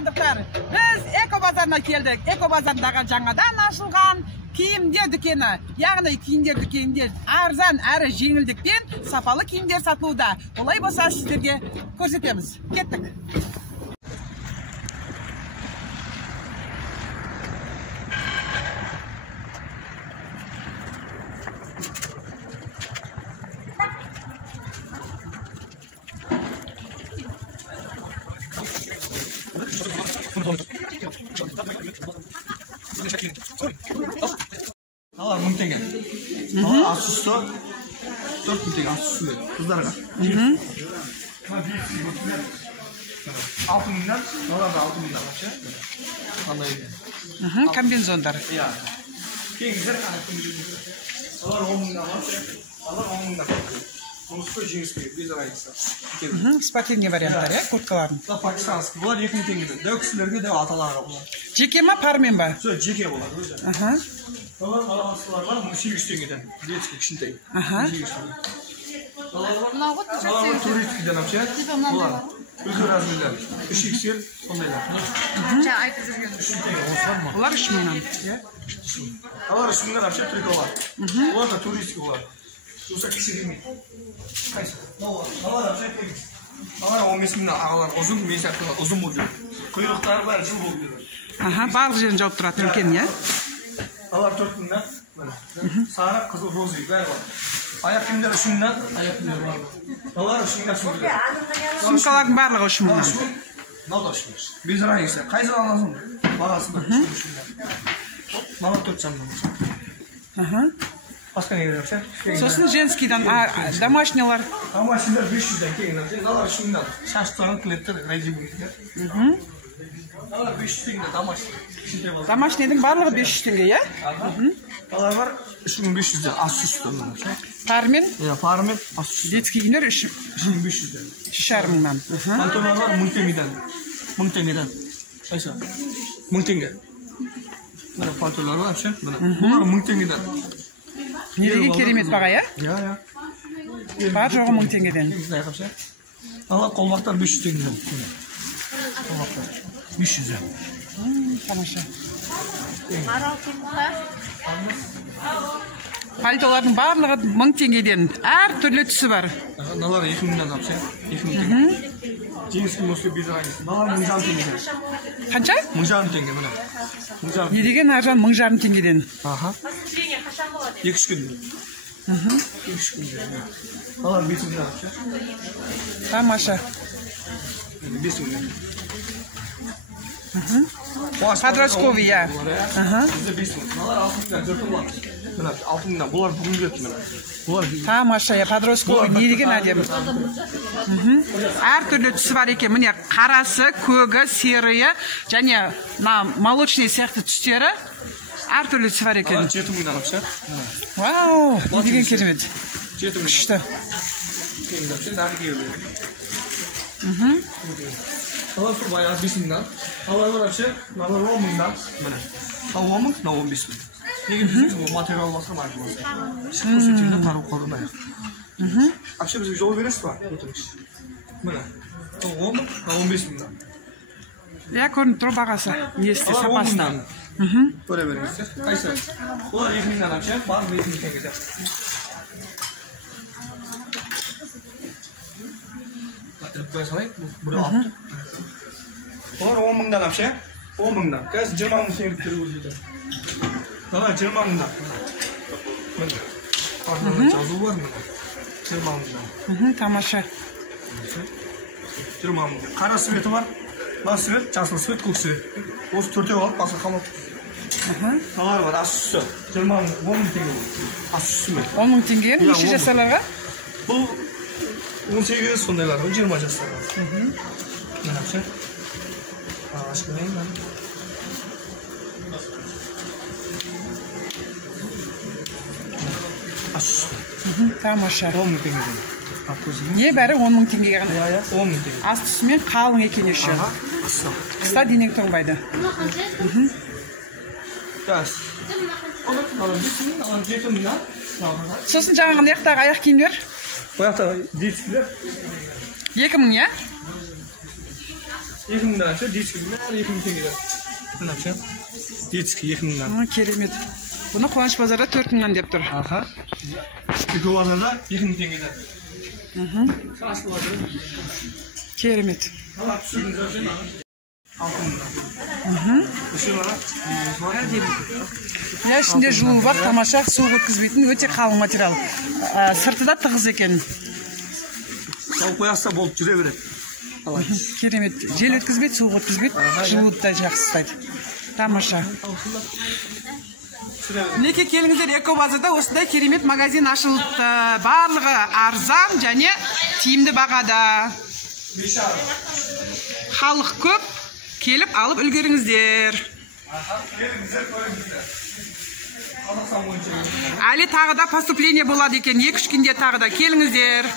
отандықтар, біз Экобазарына келдік. Экобазардағы жаңадан ашылған киімдер дүкені, яғни киімдер дүкенінде арзан әрі жеңілдікпен сапалы киімдер сатылуда. Олай болса сіздерге көрсетеміз. Кеттік. Алар 1000 теңге. Алар асусы 4000 теңге асусы қыздарға. 6000-дан, алар да 6000-дан вообще. Қандай? Комбинзондар. Иә. Кеңіздер алар 10.000-дан вообще. Алар 10.000-дан. Мужской, женский, без разницы. Спортивный варианттар, курткаларын. Да, пакистанский. Бұлар 2000 теңгеден. Дәу кісілерге, дәу аталарға бұлар. Жеке ма, пармен ба? Жоқ, жеке бұлар, өзі. Бұлар арасылар бар, 1800 теңгеден. Детский кішінтей. Бұлар туристкіден вообще. Бұлар өзі размерлер. 3XL, сондайлар. Айтып жүрген. Бұлар 3000-нан. Алар 3000-дан вообще приколар. Бұлар да туристкі бұлар. Осы кіші демейді. Қайсы? Алар вообще тегіз. Алар 15.000-дан ағалар ұзын, мен сияқты ұзын болып жүр. Құйрықтары бәрі жыл болып жүр. Барлық жерін жауып тұратын үлкен, иә? Алар 4000-дан. Сары, қызыл, розы бәрі бар. Аяқ киімдер 3000-дан, аяқ киімдер бар. Алар 3000-дан. Сумкалардың барлығы 3000-дан. Мынау да 3000. Без разницы. Қайсы аласың? Бағасы бар 3000-дан. Маған 400-дан. Басқа не керек, ше? Сосын женскийдан, домашнялар. Домашнялар 500-дан кейін. Алар 3000-дан. Шаштырған клеттер, райдибугеттер. Алар 500 теңге домашний. Домашнийдің барлығы 500 теңге, иә? Алар бар 3500-ден, асусы. Пармен? Иә, пармен, асусы. Детский киімдер 3500-ден. 3500-нан. Пантолар бар 1000 теңгеден. 1000 теңгеден. Қайсы? 1000 теңге. Мына пантолар бар, ше? Бұлар 1000 теңгеден. Не деген керемет баға, иә? Иә. Бар жоғы 1000 теңгеден. Алар қолмақтар 500 теңгеден. Қолмақтар 500-ден. Тамаша. Пальтолардың барлығы 1000 теңгеден. Әр түрлі түсі бар. Налар 2000-дан апсы. 2000 теңге. Женский мужской без разницы. Налар 1000 теңгеден. Қанша? 1000 теңге мына. Не деген арзан 1500 теңгеден. Аха. 2-3 күн. 2-3 күн. Налар 5000-дан апсы. Тамаша. 5000-дан. Подростковый, иә. Бізде 5000. Налар 6000-дан жұрты бұлар. Мына 6000-дан. Бұлар бүгін келді мына. Тамаша, иә, подростковый. Не деген әдем. Әр түрлі түсі бар екен. Міне қарасы, көгі, серые, және молочный сияқты түстері. Әр түрлі түсі бар екен. 7000-дан апсы. Вау, не деген керемет. 7000. Күшті. Алар тұр баяғы 5000-дан. Алар бар апсы. Алар 10.000-дан. Міне. 10.000, 15.000. Неге біздің материал басқа бар болса. Көрсетімді тару қолдың аяқ. Апсы бізге жол бересіз ба? Міне. 10.000, 15.000-дан. Иә, көрініп тұр бағасы. Несте, сапасынан. Көре беріңіздер. Қайсы? Олар 2000-дан апсы. Бар 5000 теңгеде. Қоя салайын. Бұра алып. Олар 10.000-дан апсы. 10.000-дан. Қазір 20.000 теңге түрі көрсетеді. Ана 20.000-дан. Міне. Артынан жазу бар міне. 20.000-дан. Тамаша. 20.000-дан. Қара светі бар. Бас свет, жасыл свет, көк свет. Осы төртеу алып, басқа қалап. Алар бар, асусы. 20.000, 10.000 теңге бұл. Асусы мен. 10.000 теңге, неше жасарларға? Бұл 18 сондайлар, 20 жастарға. Мен апсы. Ашық дейін мен. Асусы. Тамаша. 10.000 теңгеден. Не бәрі 10.000 теңгеге ғана? 10.000 теңге. Астысымен қалың екен еще. Қыста денең тоңбайды. Сосын жаңағы аяқтағы аяқ киімдер? Ояқтағы детскілер. 2000, иә? 2000'dan ше, дискілер 2000 теңгеден. Мына ше. Диски 2000'dan. Керемет. Бұны Қуаныш базарда 4000'dan деп тұр. Аха. Эко базарда 2000 теңгеден. Керемет. Я ішінде жылуы бар, тамаша, суық өткізбейтін өте қалың материал. Сырты да тығыз екен. Салып қоясыз болып жүре береді. Керемет. Жел өткізбейді, суық өткізбейді, жылуды да жақсы ұстайды. Тамаша. Мінекей келіңіздер, Эко базарда осындай керемет магазин ашылды. Барлығы арзан және тиімді бағада. Халық көп, келіп алып үлгеріңіздер. Әлі тағы да поступление болады екен, 2-3 күнде тағы да келіңіздер.